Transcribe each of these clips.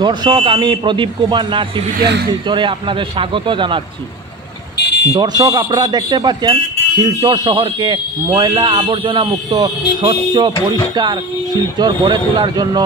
দর্শক, আমি প্রদীপ কুমার নাথ টিভিটিএন শিলচরে আপনাদের স্বাগত জানাচ্ছি। দর্শক, আপনারা দেখতে পাচ্ছেন শিলচর শহরকে ময়লা আবর্জনা মুক্ত, স্বচ্ছ, পরিষ্কার শিলচর গড়ে তোলার জন্য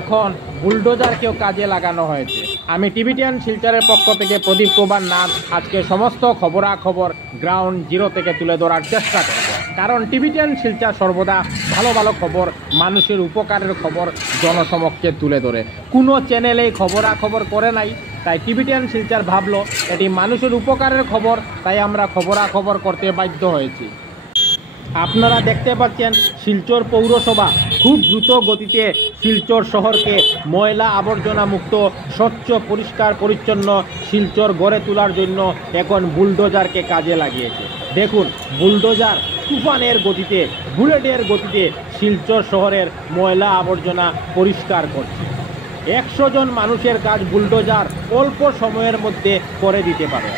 এখন বুলডোজারকেও কাজে লাগানো হয়েছে। আমি টিভিটিএন শিলচরের পক্ষ থেকে প্রদীপ কুমার নাথ আজকে সমস্ত খবরাখবর গ্রাউন্ড জিরো থেকে তুলে ধরার চেষ্টা করব, কারণ টিভিটিএন শিলচর সর্বদা ভালো ভালো খবর, মানুষের উপকারের খবর জনসমক্ষে তুলে ধরে। কোনো চ্যানেলেই খবরাখবর করে নাই, তাই টিভিটিএন শিলচর ভাবলো এটি মানুষের উপকারের খবর, তাই আমরা খবরাখবর করতে বাধ্য হয়েছি। আপনারা দেখতে পাচ্ছেন শিলচর পৌরসভা খুব দ্রুত গতিতে শিলচর শহরকে ময়লা আবর্জনা মুক্ত, স্বচ্ছ, পরিষ্কার পরিচ্ছন্ন শিলচর গড়ে তোলার জন্য এখন বুলডোজারকে কাজে লাগিয়েছে। দেখুন, বুলডোজার তুফানের গতিতে, বুলেটের গতিতে শিলচর শহরের ময়লা আবর্জনা পরিষ্কার করছে। 100 জন মানুষের কাজ বুলডোজার অল্প সময়ের মধ্যে করে দিতে পারে।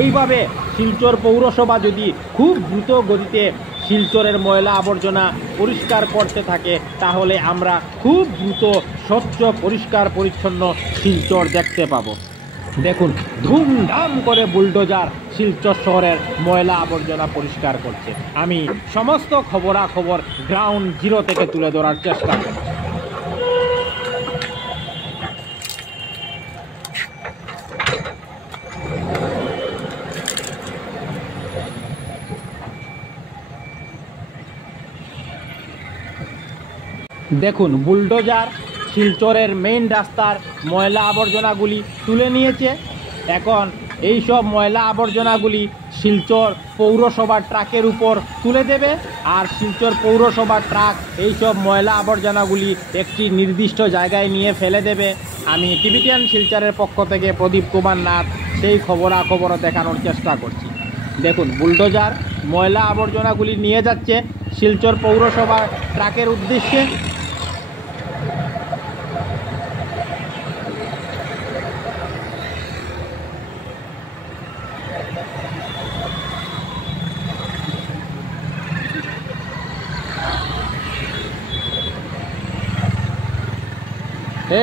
এইভাবে শিলচর পৌরসভা যদি খুব দ্রুত গতিতে শিলচরের ময়লা আবর্জনা পরিষ্কার করতে থাকে, তাহলে আমরা খুব দ্রুত স্বচ্ছ, পরিষ্কার পরিচ্ছন্ন শিলচর দেখতে পাবো। দেখুন, ধুমধাম করে বুলডোজার শিলচর শহরের ময়লা আবর্জনা পরিষ্কার করছে। আমি সমস্ত খবরাখবর গ্রাউন্ড জিরো থেকে তুলে ধরার চেষ্টা করছি। দেখুন, বুলডোজার শিলচরের মেইন রাস্তার ময়লা আবর্জনাগুলি তুলে নিয়েছে। এখন এই সব ময়লা আবর্জনাগুলি শিলচর পৌরসভার ট্রাকের উপর তুলে দেবে, আর শিলচর পৌরসভার ট্রাক এই সব ময়লা আবর্জনাগুলি একটি নির্দিষ্ট জায়গায় নিয়ে ফেলে দেবে। আমি টিভিটিএন শিলচরের পক্ষ থেকে প্রদীপ কুমার নাথ সেই খবরাখবর দেখানোর চেষ্টা করছি। দেখুন, বুলডোজার ময়লা আবর্জনাগুলি নিয়ে যাচ্ছে শিলচর পৌরসভার ট্রাকের উদ্দেশ্যে।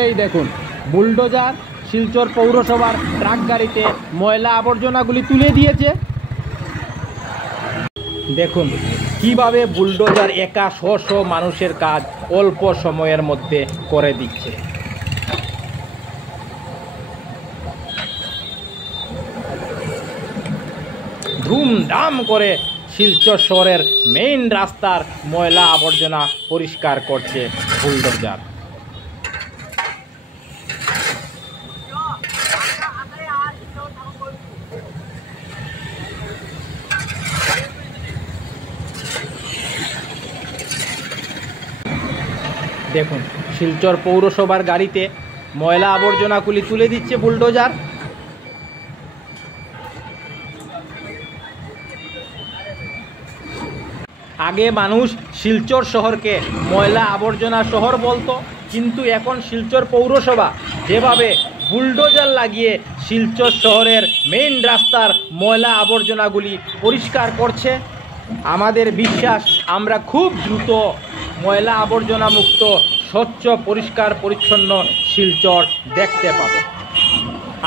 এই দেখুন, বুলডোজার শিলচর পৌরসভার ট্রাক গাড়িতে ময়লা আবর্জনাগুলি তুলে দিয়েছে। দেখুন কিভাবে বুলডোজার একা শো মানুষের কাজ অল্প সময়ের মধ্যে করে দিচ্ছে। ধুমধাম করে শিলচর শহরের মেইন রাস্তার ময়লা আবর্জনা পরিষ্কার করছে বুলডোজার। দেখুন, শিলচর পৌরসভার গাড়িতে ময়লা আবর্জনাগুলি তুলে দিচ্ছে বুলডোজার। আগে মানুষ শিলচর শহরকে ময়লা আবর্জনা শহর বলতো, কিন্তু এখন শিলচর পৌরসভা যেভাবে বুলডোজার লাগিয়ে শিলচর শহরের মেইন রাস্তার ময়লা আবর্জনাগুলি পরিষ্কার করছে, আমাদের বিশ্বাস আমরা খুব দ্রুত ময়লা আবর্জনা মুক্ত, স্বচ্ছ, পরিষ্কার পরিচ্ছন্ন শিলচর দেখতে পাব।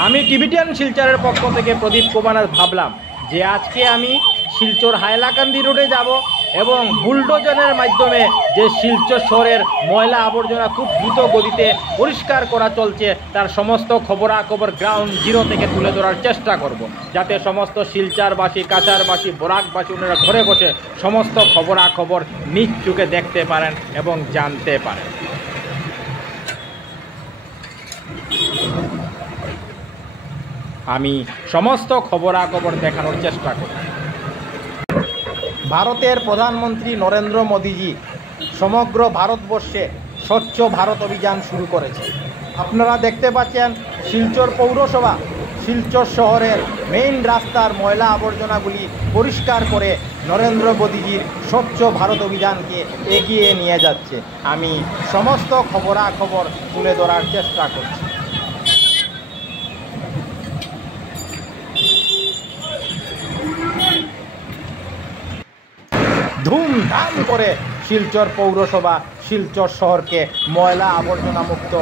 আমি টিভিটিএন শিলচরের পক্ষ থেকে প্রদীপ কুমার নাথ ভাবলাম যে আজকে আমি শিলচর হাইলাকান্দি রোডে যাব এবং বুলডোজারের মাধ্যমে যে শিলচর শহরের ময়লা আবর্জনা খুব দ্রুত গতিতে পরিষ্কার করা চলছে, তার সমস্ত খবরাখবর গ্রাউন্ড জিরো থেকে তুলে ধরার চেষ্টা করব, যাতে সমস্ত শিলচরবাসী, কাছারবাসী, বরাকবাসী ওনারা ঘরে বসে সমস্ত খবরাখবর নিজ চোখে দেখতে পারেন এবং জানতে পারেন। আমি সমস্ত খবরাখবর দেখানোর চেষ্টা করি। ভারতের প্রধানমন্ত্রী নরেন্দ্র মোদীজি সমগ্র ভারতবর্ষে স্বচ্ছ ভারত অভিযান শুরু করেছে। আপনারা দেখতে পাচ্ছেন শিলচর পৌরসভা শিলচর শহরের মেইন রাস্তার ময়লা আবর্জনাগুলি পরিষ্কার করে নরেন্দ্র মোদীজির স্বচ্ছ ভারত অভিযানকে এগিয়ে নিয়ে যাচ্ছে। আমি সমস্ত খবরাখবর তুলে ধরার চেষ্টা করছি। ধুমধাম করে শিলচর পৌরসভা শিলচর শহরকে ময়লা আবর্জনা মুক্ত,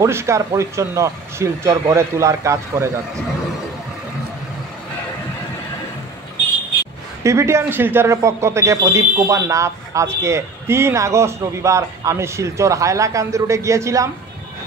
পরিষ্কার পরিচ্ছন্ন শিলচর গড়ে তোলার কাজ করে যাচ্ছে। টিভিটিয়ান শিলচরের পক্ষ থেকে প্রদীপ কুমার নাথ। আজকে 3 আগস্ট রবিবার আমি শিলচর হাইলাকান্দি রোডে গিয়েছিলাম।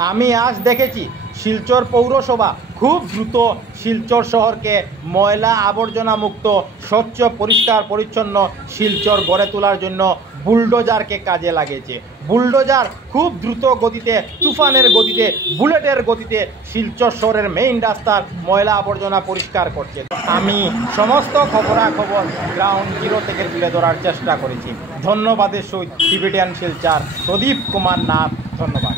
আমি আজ দেখেছি শিলচর পৌরসভা খুব দ্রুত শিলচর শহরকে ময়লা আবর্জনা মুক্ত স্বচ্ছ পরিষ্কার পরিচ্ছন্ন শিলচর গড়ে তোলার জন্য বুলডোজারকে কাজে লাগিয়েছে। বুলডোজার খুব দ্রুত গতিতে, তুফানের গতিতে, বুলেটের গতিতে শিলচর শহরের মেইন রাস্তার ময়লা আবর্জনা পরিষ্কার করছে। আমি সমস্ত খবরাখবর গ্রাউন্ড জিরো থেকে তুলে ধরার চেষ্টা করেছি। ধন্যবাদের সহিত টিভিটিয়ান শিলচর প্রদীপ কুমার নাথ। ধন্যবাদ।